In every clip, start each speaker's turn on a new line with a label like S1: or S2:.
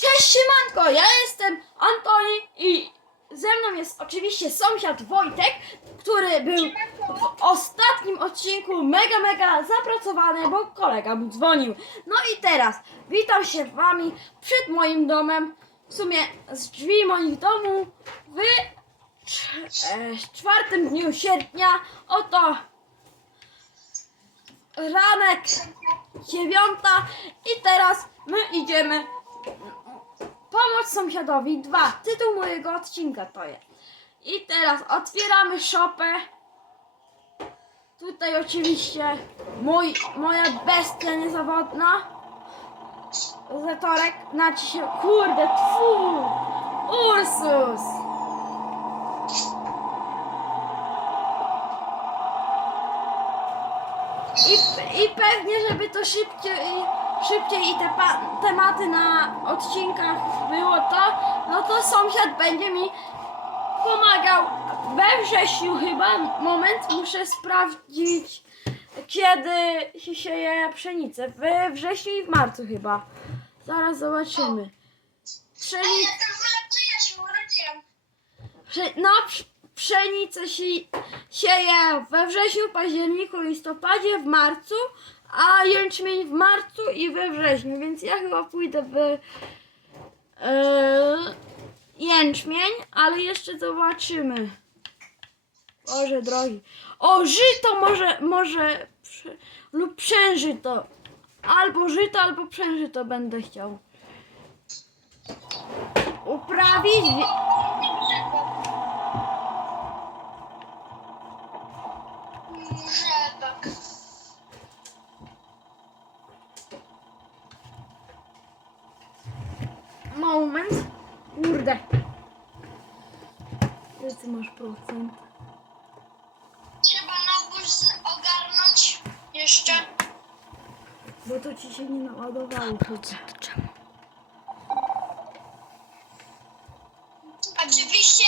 S1: Cześć siemanko, ja jestem Antoni i ze mną jest oczywiście sąsiad Wojtek, który był w ostatnim odcinku mega mega zapracowany, bo kolega mu dzwonił. No i teraz witam się z wami przed moim domem, w sumie z drzwi moich domu w cz- e, czwartym dniu sierpnia. Oto ranek dziewiąta i teraz my idziemy Pomoc sąsiadowi 2. Tytuł mojego odcinka to jest. I teraz otwieramy szopę. Tutaj oczywiście mój, moja bestia niezawodna. Zetorek, znaczy się, kurde, tfu! Ursus! I, I pewnie, żeby to szybciej, szybciej i te tematy na odcinkach było to, no to sąsiad będzie mi pomagał we wrześniu chyba. Moment, muszę sprawdzić kiedy się sieje pszenicę. We wrześniu i w marcu chyba. Zaraz zobaczymy. Pszeni...
S2: Się
S1: no, psz- pszenicę si- sieje we wrześniu, październiku, listopadzie, w marcu, a jęczmień w marcu i we wrześniu, więc ja chyba pójdę w e, jęczmień, ale jeszcze zobaczymy. Boże drogi. O, żyto może, może prze- lub przężyto. Albo żyto, albo przężyto będę chciał. Uprawić. wi-
S2: Rzepak.
S1: Moment. Kurde. Ile ty masz procent?
S2: Trzeba nawóz ogarnąć jeszcze.
S1: Bo to ci się nie naładowało procent. Czemu?
S2: Oczywiście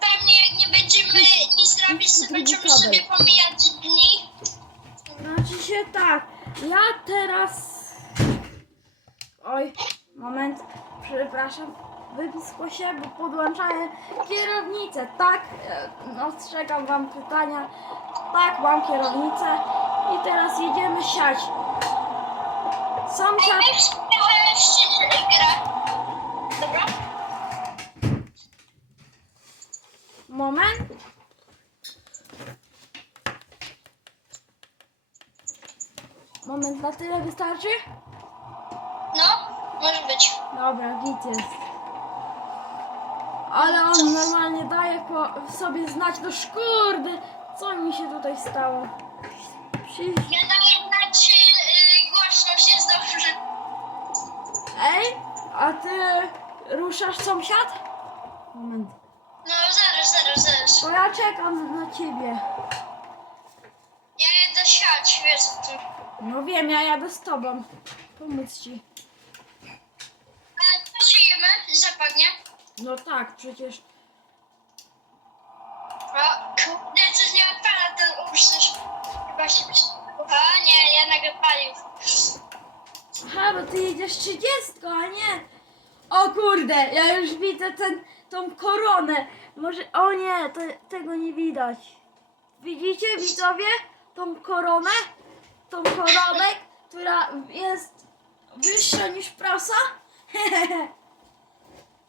S2: pewnie jak nie będziemy nic robić, to będziemy sobie pomijać dni.
S1: Znaczy się tak. Ja teraz... Oj, moment. Przepraszam. Wypiskło się, bo podłączaję kierownicę. Tak, e, ostrzegam wam pytania. Tak, mam kierownicę. I teraz jedziemy siać.
S2: Grę. Dobra?
S1: Moment. Moment, na tyle wystarczy?
S2: Być.
S1: Dobra, git jest. Ale on normalnie daje po sobie znać, no szkurde, co mi się tutaj stało? Przy...
S2: Ja daję znać, czy y, głośność jest dobrze.
S1: Ej, a ty ruszasz sąsiad? Moment,
S2: No zaraz, zaraz, zaraz.
S1: bo ja czekam na ciebie.
S2: Ja jedę siać, wiesz o tym.
S1: No wiem, ja jadę z tobą. Pomóc ci.
S2: Rzepak, nie?
S1: No tak, przecież
S2: O, kurde, coś nie odpala ten ursus. Chyba się... O nie, jednak odpalił.
S1: Aha, bo ty jedziesz 30, a nie. O kurde, ja już widzę ten, tą koronę. Może, o nie, to, tego nie widać. Widzicie widzowie? Tą koronę? Tą koronę, która jest wyższa niż prasa?
S2: Ty, ty siłeś z moim e, silnikiem.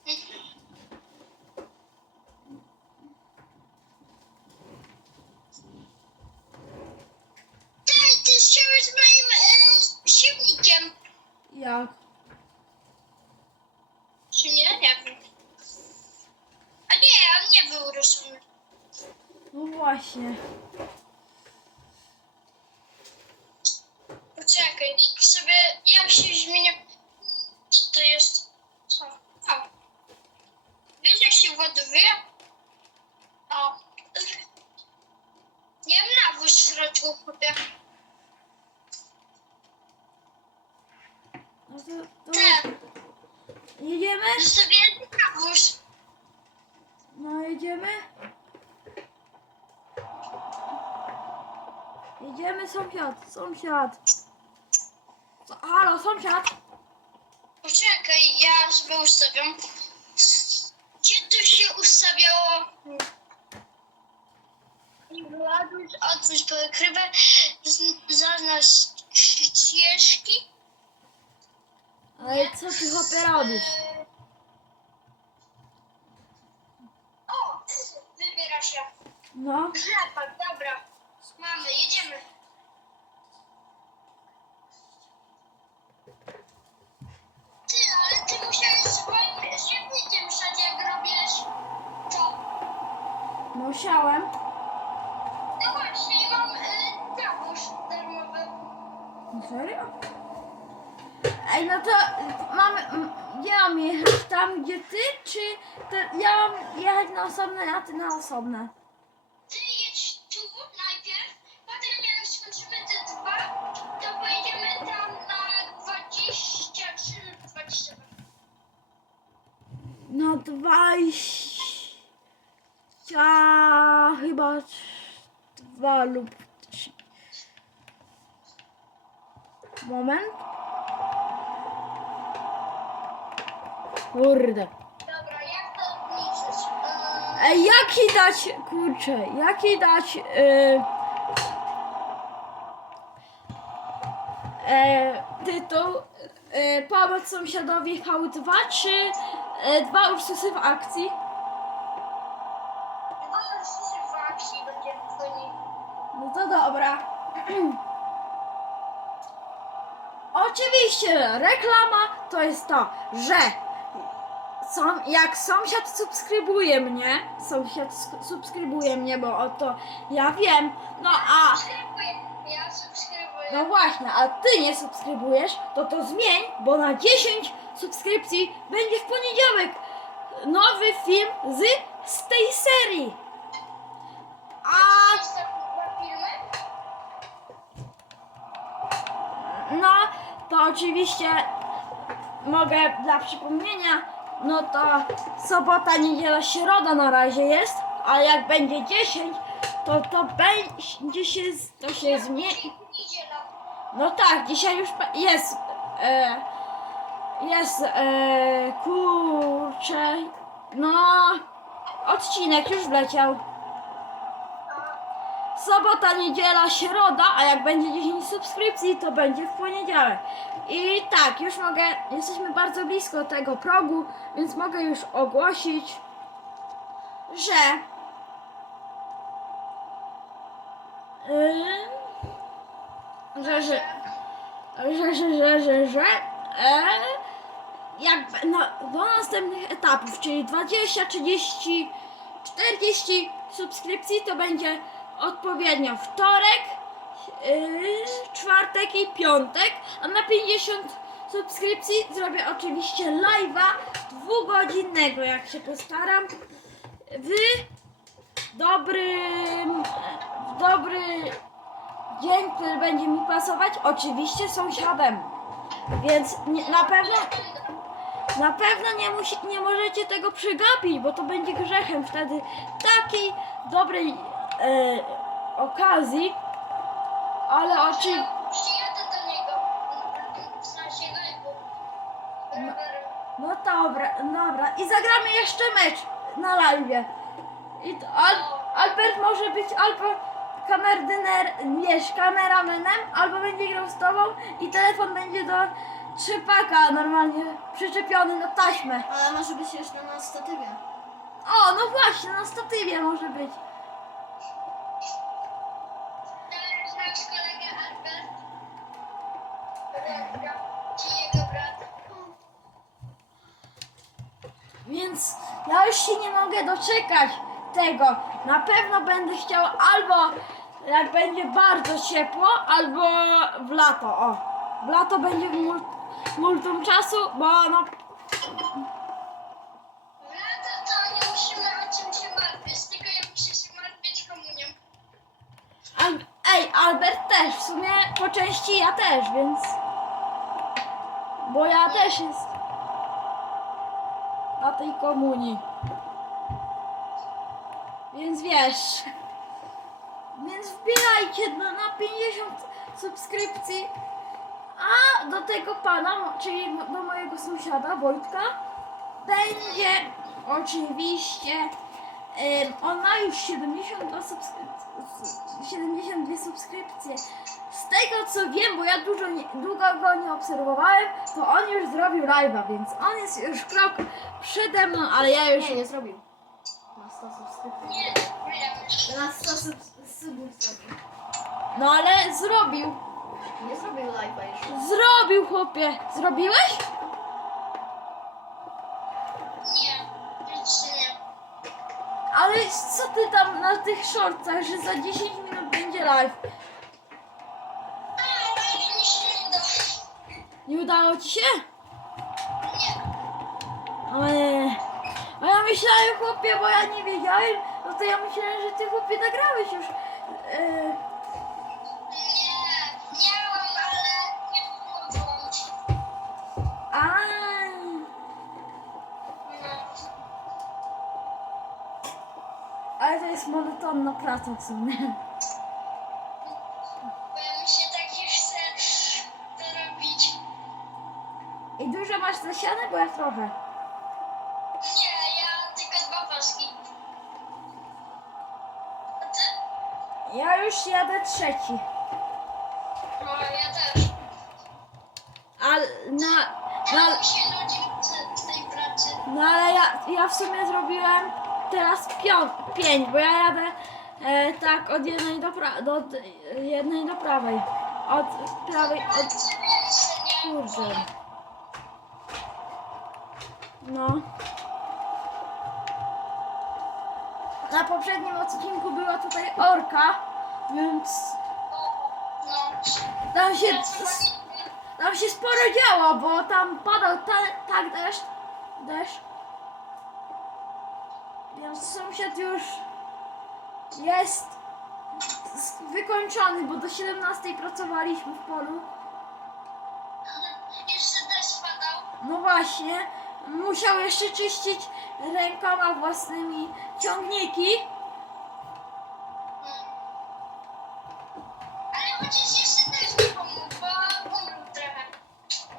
S1: Jak?
S2: Czy nie? Wiem. A nie, on nie był ruszony.
S1: No właśnie.
S2: Poczekaj, sobie jak się zmienia. Co to jest? Co? O. Wiesz jak się ładuje? O. Nie wiem, nawóz w środku chłopie.
S1: No to, to
S2: Ten,
S1: jedziemy?
S2: sobie nawóz.
S1: No jedziemy? Jedziemy sąsiad, sąsiad. Co- Halo, sąsiad.
S2: Poczekaj, ja sobie ustawiam. Gdzie to się ustawiało? Wyładuj, otwórz pokrywę, z- zaznacz ścieżki.
S1: Ale co ty chłopie robisz?
S2: Eee, O, wybiera się.
S1: No,
S2: Rzepak, dobra. Mamy, jedziemy.
S1: Musiałem.
S2: No właśnie, mam y, kabusz darmowy.
S1: Serio? Ej, no to mamy. m, Ja mam jechać tam, gdzie ty, czy to ja mam jechać na osobne, a ty na osobne?
S2: Ty jedź tu najpierw, potem jak skończymy te dwa, to pojedziemy tam na 23 lub 22.
S1: No dwadzieścia chyba dwa lub trzy. Moment. Kurde.
S2: Dobra, jak to odliczyć? Eee,
S1: Ej, jaki dać, kurczę, jaki dać, yy, e, tytuł, yy, pomoc sąsiadowi V2, czy yy, dwa Ursusy w akcji? Dobra. Oczywiście reklama to jest to, że są, jak sąsiad subskrybuje mnie, sąsiad sk- subskrybuje mnie, bo o to ja wiem, no a
S2: ja subskrybuję.
S1: no właśnie, a ty nie subskrybujesz, to to zmień, bo na 10 subskrypcji będzie w poniedziałek nowy film z, z tej serii. No, to oczywiście mogę dla przypomnienia, no to sobota, niedziela, środa na razie jest, ale jak będzie 10, to to będzie się, to się zmieni. No tak, dzisiaj już jest, e, jest, e, kurczę, no, odcinek już wleciał. Sobota, niedziela, środa, a jak będzie 10 subskrypcji, to będzie w poniedziałek. I tak, już mogę, jesteśmy bardzo blisko tego progu, więc mogę już ogłosić, że yy, że, że, że, że, że, że, że e, jak b- no, do następnych etapów, czyli 20, 30, 40 subskrypcji, to będzie odpowiednio wtorek, yy, czwartek i piątek, a na 50 subskrypcji zrobię oczywiście live'a dwugodzinnego, jak się postaram, w dobrym, w dobry dzień, który będzie mi pasować, oczywiście sąsiadem. Więc nie, na pewno na pewno nie, musi, nie możecie tego przegapić, bo to będzie grzechem wtedy takiej dobrej e, okazji, ale oczywiście.
S2: Przyjadę do niego. W sensie live'u.
S1: No dobra, dobra. I zagramy jeszcze mecz na live. I to Al, Albert może być albo kamerdyner, wiesz, kameramenem, albo będzie grał z tobą i telefon będzie do trzypaka normalnie przyczepiony na taśmę.
S3: Ale może być jeszcze na statywie.
S1: O, no właśnie, na statywie może być. Więc ja już się nie mogę doczekać tego. Na pewno będę chciał albo jak będzie bardzo ciepło, albo w lato. O, w lato będzie mul- multum czasu, bo no
S2: W lata to nie musimy o się martwić, tylko ja muszę się martwić
S1: Ej, Albert też, w sumie po części ja też, więc. Bo ja też jest na tej komunii. Więc wiesz. Więc wbijajcie no, na 50 subskrypcji. A do tego pana, czyli do mojego sąsiada Wojtka, będzie oczywiście. On ma już 72 subskrypcje. 72 subskrypcje. Z tego co wiem, bo ja dużo nie, długo go nie obserwowałem, to on już zrobił live'a, więc on jest już krok przede mną, ale ja już.
S3: Nie, nie zrobił. Na 100 subskrypcji. Na 100 sub- subów zrobił.
S1: No ale zrobił.
S3: Nie zrobił live'a jeszcze.
S1: Zrobił chłopie. Zrobiłeś?
S2: Nie, jeszcze nie.
S1: Ale co ty tam na tych shortcach, że za 10 minut będzie live?
S2: Nie da.
S1: Nie udało ci się?
S2: Nie.
S1: A ja myślałem chłopie, bo ja nie wiedziałem, no to ja myślałem, że ty chłopie nagrałeś już. Yy,
S2: ale
S1: monotonna praca w sumie.
S2: Bo mi się tak nie chce to robić.
S1: I dużo masz zasiane, bo ja trochę.
S2: Nie, ja tylko dwa paski. A ty?
S1: Ja już jadę trzeci.
S2: No, ja też.
S1: A na...
S2: Ja
S1: na
S2: się nudził z- z tej pracy.
S1: No ale ja, ja w sumie zrobiłem teraz pięć, bo ja jadę e, tak od jednej do, pra, do jednej do prawej. Od prawej, od... Kurde. No. Na poprzednim odcinku była tutaj orka, więc tam się, tam się sporo działo, bo tam padał ta, tak deszcz, deszcz. Więc sąsiad już jest wykończony, bo do 17 pracowaliśmy w polu.
S2: Jeszcze deszcz padał.
S1: No właśnie, musiał jeszcze czyścić rękoma własnymi ciągniki.
S2: Mm. Ale chociaż jeszcze mi pomógł, bo trochę.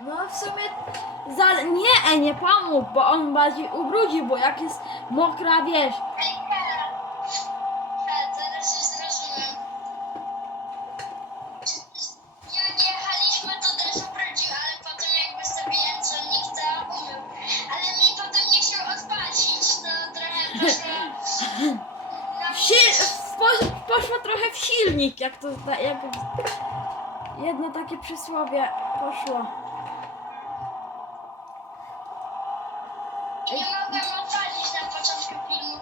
S1: No w sumie za... nie, e, nie pomógł, bo on bardziej ubrudził, bo jak jest mokra, wiesz.
S2: Ej, teraz zrozumiem. Jak jechaliśmy, to ale potem jak wystawiłem ciągnik, to umył. Ale mi potem nie chciał odpalić, to trochę poszło... na
S1: Si... Po... poszło trochę w silnik, jak to jak jedno takie przysłowie poszło.
S2: I nie mogłem odpalić na początku filmu.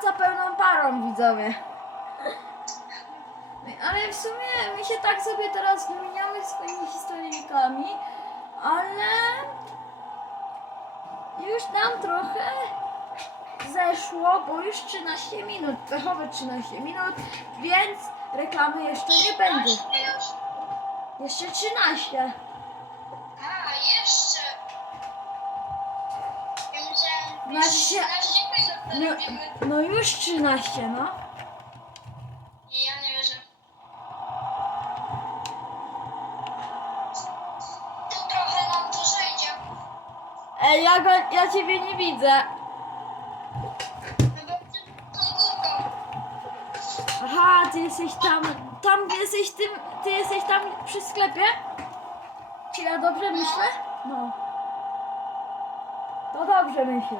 S1: Praca pełną parą, widzowie. Ale w sumie my się tak sobie teraz wymieniamy swoimi historyjkami, ale już nam trochę zeszło, bo już 13 minut, pechowe 13 minut, więc reklamy jeszcze nie będzie. Jeszcze 13.
S2: A, jeszcze. Ja myślałem,
S1: Znaczy się-
S2: 13 minut to
S1: No, no już 13, no.
S2: Ja nie wierzę. Tu trochę nam to zejdzie.
S1: Ej, ja, go, ja ciebie nie widzę.
S2: No.
S1: Aha, ty jesteś tam, tam jesteś tym, ty jesteś tam przy sklepie? Czy ja dobrze myślę? No. To dobrze myślę.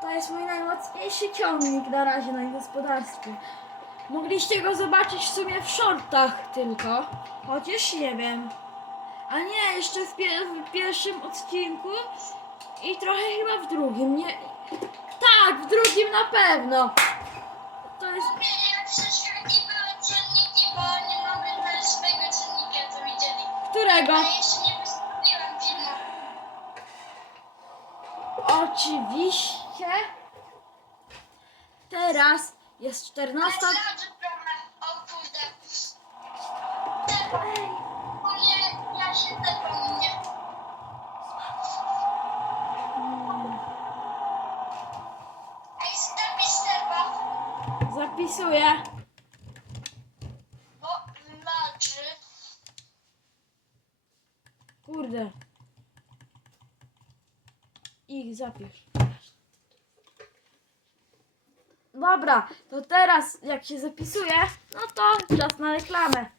S1: To jest mój najmocniejszy ciągnik na razie na gospodarstwie. Mogliście go zobaczyć w sumie w shortach tylko, chociaż nie wiem. A nie, jeszcze w, pie- w pierwszym odcinku i trochę chyba w drugim. Nie, tak, w drugim na pewno. To jest. Którego?
S2: Ale jeszcze nie filmu.
S1: Oczywiście. Teraz jest 14.
S2: Ale zgadza trochę. O kurde. Tepam. O nie, ja się tepam mnie. Ej, napisz teraz
S1: zapisuję.
S2: Bo znaczy...
S1: Kurde. Dobra, to teraz jak się zapisuje, no to czas na reklamę.